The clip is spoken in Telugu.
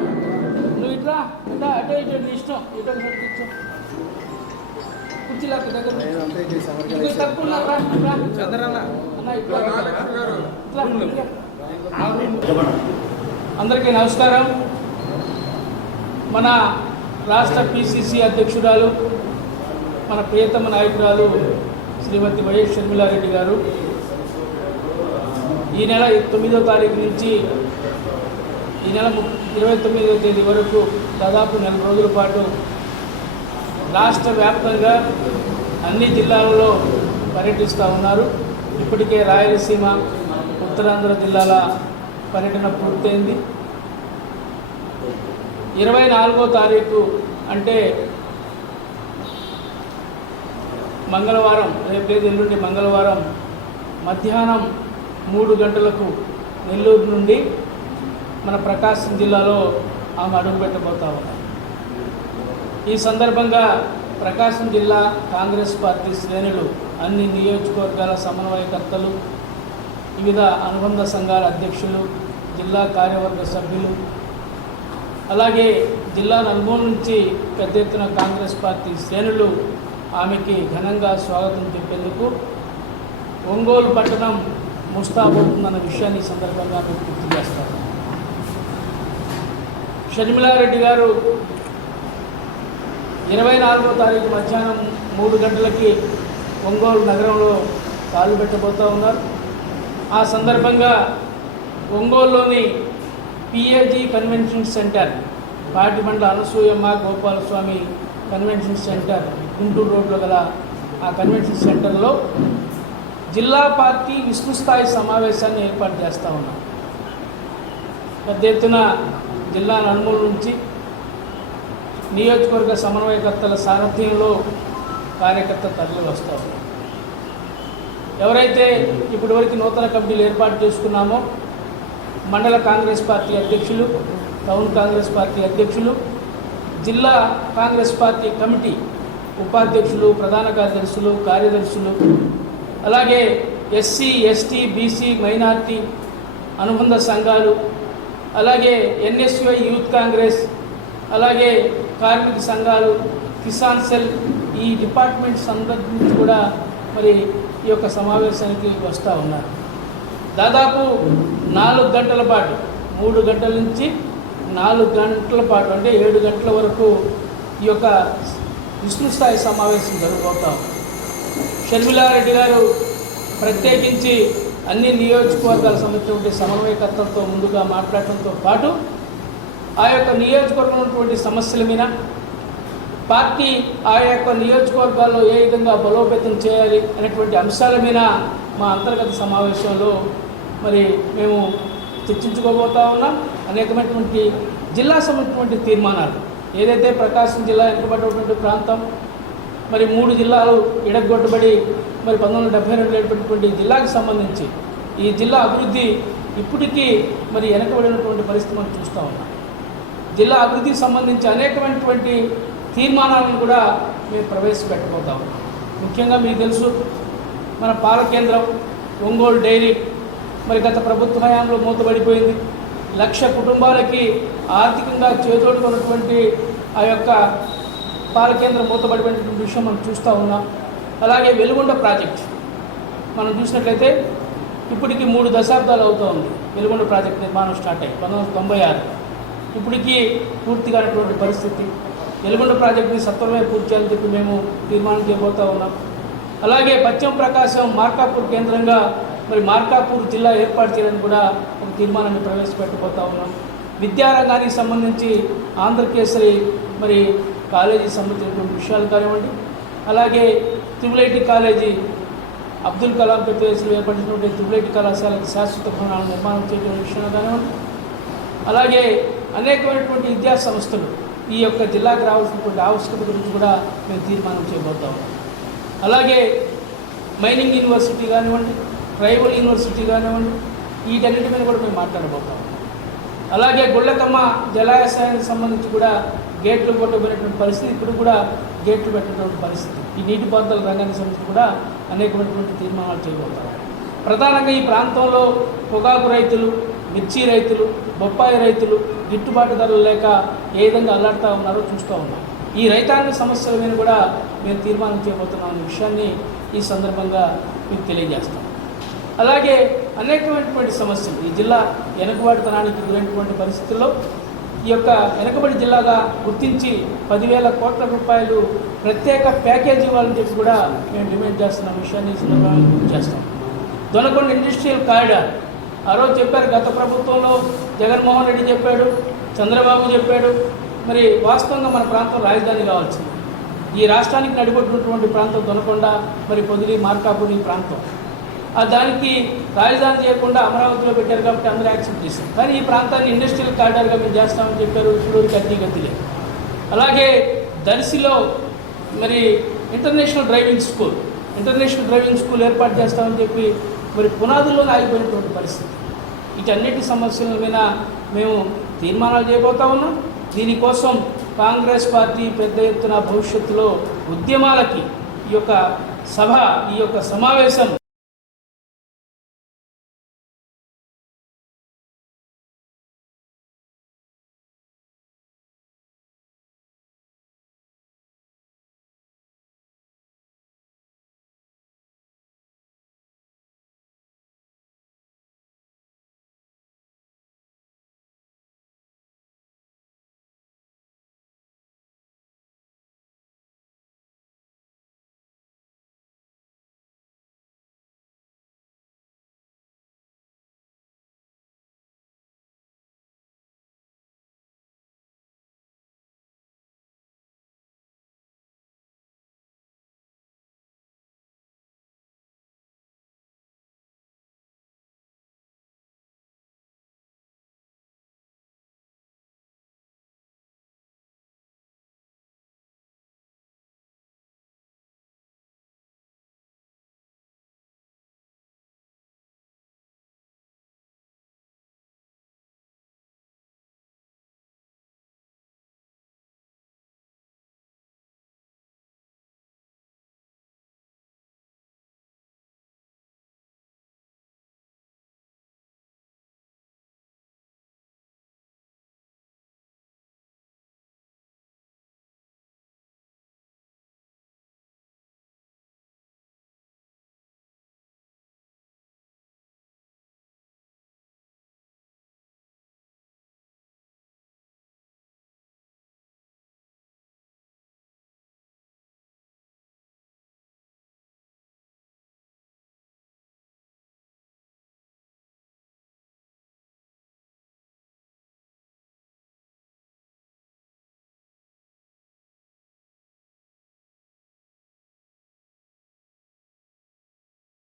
నువ్వు ఇట్లా ఇట్లా అటే ఇటు నీ ఇష్టం. ఇటు కూర్చో. కుర్చీలో అక్కడ దగ్గర తక్కువ. అందరికీ నమస్కారం. మన రాష్ట్ర పిసిసి అధ్యక్షురాలు మన ప్రియతమ నాయకురాలు శ్రీమతి వైఎస్ షర్మిలారెడ్డి గారు. ఈ నెల తొమ్మిదో తారీఖు నుంచి ఈ నెల ఇరవై తొమ్మిదవ తేదీ వరకు దాదాపు నెల రోజుల పాటు రాష్ట్ర వ్యాప్తంగా అన్ని జిల్లాలలో పర్యటిస్తూ ఉన్నారు. ఇప్పటికే రాయలసీమ ఉత్తరాంధ్ర జిల్లాల పర్యటన పూర్తయింది. ఇరవై నాలుగో తారీఖు అంటే మంగళవారం రేపు లేదు ఎల్లుండి మంగళవారం మధ్యాహ్నం మూడు గంటలకు నెల్లూరు నుండి మన ప్రకాశం జిల్లాలో ఆమె అడుగు పెట్టబోతా ఈ సందర్భంగా ప్రకాశం జిల్లా కాంగ్రెస్ పార్టీ శ్రేణులు అన్ని నియోజకవర్గాల సమన్వయకర్తలు వివిధ అనుబంధ సంఘాల అధ్యక్షులు జిల్లా కార్యవర్గ సభ్యులు అలాగే జిల్లా నలుమూల నుంచి పెద్ద ఎత్తున కాంగ్రెస్ పార్టీ శ్రేణులు ఆమెకి ఘనంగా స్వాగతం చెప్పేందుకు ఒంగోలు పట్టణం ముస్తాబోతుందన్న విషయాన్ని సందర్భంగా మేము గుర్తు చేస్తారు షర్మిలారెడ్డి గారు ఇరవై నాలుగో తారీఖు మధ్యాహ్నం మూడు గంటలకి ఒంగోలు నగరంలో కాలు పెట్టబోతూ ఉన్నారు. ఆ సందర్భంగా ఒంగోలులోని PAG convention centre Patibandla Anasuyamma Gopalaswamy convention centre Guntur రోడ్లో గల ఆ కన్వెన్షన్ సెంటర్లో జిల్లా పార్టీ విష్ణుస్థాయి సమావేశాన్ని ఏర్పాటు చేస్తూ ఉన్నాం. పెద్ద ఎత్తున జిల్లా నలుమూల నుంచి నియోజకవర్గ సమన్వయకర్తల సారథ్యంలో కార్యకర్త తరలి వస్తారు. ఎవరైతే ఇప్పటివరకు నూతన కమిటీలు ఏర్పాటు చేసుకున్నామో మండల కాంగ్రెస్ పార్టీ అధ్యక్షులు టౌన్ కాంగ్రెస్ పార్టీ అధ్యక్షులు జిల్లా కాంగ్రెస్ పార్టీ కమిటీ ఉపాధ్యక్షులు ప్రధాన కార్యదర్శులు కార్యదర్శులు అలాగే ఎస్సీ ఎస్టీ బీసీ మైనార్టీ అనుబంధ సంఘాలు అలాగే ఎన్ఎస్యుఐ యూత్ కాంగ్రెస్ అలాగే కార్మిక సంఘాలు కిసాన్ సెల్ ఈ డిపార్ట్మెంట్ సంబంధించి కూడా మరి ఈ యొక్క సమావేశానికి వస్తూ ఉన్నారు. దాదాపు నాలుగు గంటల పాటు మూడు గంటల నుంచి నాలుగు గంటల పాటు అంటే ఏడు గంటల వరకు ఈ యొక్క విష్ణుస్థాయి స్థాయి సమావేశం ఉంది. షర్మిలారెడ్డి గారు ప్రత్యేకించి అన్ని నియోజకవర్గాలకు సంబంధించినటువంటి సమన్వయకర్తలతో ముందుగా మాట్లాడటంతో పాటు ఆ యొక్క నియోజకవర్గంలో ఉన్నటువంటి సమస్యల మీద పార్టీ ఆ యొక్క నియోజకవర్గాల్లో ఏ విధంగా బలోపేతం చేయాలి అనేటువంటి అంశాల మీద మా అంతర్గత సమావేశంలో మరి మేము చర్చించుకోబోతా ఉన్నాం. అనేకమైనటువంటి జిల్లా సంబంధించినటువంటి తీర్మానాలు. ఏదైతే ప్రకాశం జిల్లా వెనుకబడినటువంటి ప్రాంతం మరి మూడు జిల్లాలు ఎడగొట్టబడి మరి పంతొమ్మిది వందల డెబ్బై రెండులో ఏర్పడినటువంటి జిల్లాకు సంబంధించి ఈ జిల్లా అభివృద్ధి ఇప్పటికీ మరి వెనకబడినటువంటి పరిస్థితి మనం చూస్తూ ఉన్నాం. జిల్లా అభివృద్ధికి సంబంధించి అనేకమైనటువంటి తీర్మానాలను కూడా మేము ప్రవేశపెట్టబోతాం ముఖ్యంగా మీకు తెలుసు మన పాల కేంద్రం ఒంగోలు డైరీ మరి గత ప్రభుత్వ హయాంలో మూతబడిపోయింది. లక్ష కుటుంబాలకి ఆర్థికంగా చేతోడుకున్నటువంటి ఆ యొక్క పాల కేంద్రం మూతబడిపోయినటువంటి విషయం మనం చూస్తూ ఉన్నాం. అలాగే వెలుగొండ ప్రాజెక్ట్. మనం చూసినట్లయితే ఇప్పటికి మూడు దశాబ్దాలు అవుతూ ఉంది. వెలుగొండ ప్రాజెక్ట్ నిర్మాణం స్టార్ట్ అయ్యి పంతొమ్మిది వందల తొంభై ఆరు. ఇప్పటికీ పూర్తిగానటువంటి పరిస్థితి. వెలుగొండ ప్రాజెక్టుని సత్వరమే పూర్తి చేయాలని చెప్పి మేము తీర్మానం చేయబోతూ ఉన్నాం. అలాగే పశ్చిమ ప్రకాశం మార్కాపూర్ కేంద్రంగా మరి మార్కాపూర్ జిల్లా ఏర్పాటు చేయాలని కూడా ఒక తీర్మానాన్ని ప్రవేశపెట్టబోతా ఉన్నాం. విద్యారంగానికి సంబంధించి ఆంధ్రకేసరి మరి కాలేజీ సంబంధించినటువంటి విషయాలు కానివ్వండి అలాగే triple IT college Abdul Kalam ప్రతివేశంలో ఏర్పడినటువంటి త్రిబులైటి కళాశాలకు శాశ్వత భవనాలు నిర్మాణం చేయడం విషయంలో కానివ్వండి అలాగే అనేకమైనటువంటి విద్యా సంస్థలు ఈ యొక్క జిల్లాకు రావాల్సినటువంటి ఆవశ్యకత గురించి కూడా మేము తీర్మానం చేయబోతాం. అలాగే మైనింగ్ యూనివర్సిటీ కానివ్వండి ట్రైబల్ యూనివర్సిటీ కానివ్వండి వీటన్నిటి మీద కూడా మేము మాట్లాడబోతాం. అలాగే గుళ్ళకమ్మ జలాశయానికి సంబంధించి కూడా గేట్లు కొట్టబోయినటువంటి పరిస్థితి ఇప్పుడు కూడా గేట్లు పెట్టినటువంటి పరిస్థితి. ఈ నీటిపారుదల రంగానికి సంబంధించి కూడా అనేకమైనటువంటి తీర్మానాలు చేయబోతారు ప్రధానంగా ఈ ప్రాంతంలో పొగాకు రైతులు మిర్చి రైతులు బొప్పాయి రైతులు గిట్టుబాటు ధరలు లేక ఏ విధంగా అల్లాడుతూ ఉన్నారో చూస్తూ ఉన్నాం. ఈ రైతాంగ సమస్యల మీద కూడా మేము తీర్మానం చేయబోతున్నాం అనే విషయాన్ని ఈ సందర్భంగా మీకు తెలియజేస్తాం. అలాగే అనేకమైనటువంటి సమస్యలు. ఈ జిల్లా వెనుకబాటుతనానికి గురైనటువంటి పరిస్థితుల్లో ఈ యొక్క వెనుకబడి జిల్లాగా గుర్తించి పదివేల కోట్ల రూపాయలు ప్రత్యేక ప్యాకేజీ ఇవ్వాలని చెప్పి కూడా మేము డిమాండ్ చేస్తున్న. విషయాన్ని చేస్తాం. Donakonda industrial corridor. ఆ రోజు చెప్పారు గత ప్రభుత్వంలో జగన్మోహన్ రెడ్డి చెప్పాడు చంద్రబాబు చెప్పాడు. మరి వాస్తవంగా మన ప్రాంతం రాజధాని కావాల్సింది. ఈ రాష్ట్రానికి నడిపడినటువంటి ప్రాంతం దొనకొండ మరి పొదిలి మార్కాపురి ప్రాంతం. దానికి రాజధాని చేయకుండా అమరావతిలో పెట్టారు కాబట్టి అందరూ యాక్సెప్ట్ చేశారు. కానీ ఈ ప్రాంతాన్ని ఇండస్ట్రియల్ కారిడార్గా మేము చేస్తామని చెప్పారు ఇప్పుడు గతి గతి లేదు అలాగే దర్శిలో మరి international driving school international driving school ఏర్పాటు చేస్తామని చెప్పి మరి పునాదుల్లోనే ఆగిపోయినటువంటి పరిస్థితి. వీటన్నిటి సమస్యల మీద మేము తీర్మానాలు చేయబోతా ఉన్నాం. దీనికోసం కాంగ్రెస్ పార్టీ పెద్ద ఎత్తున భవిష్యత్తులో ఉద్యమాలకి ఈ యొక్క సభ ఈ యొక్క సమావేశం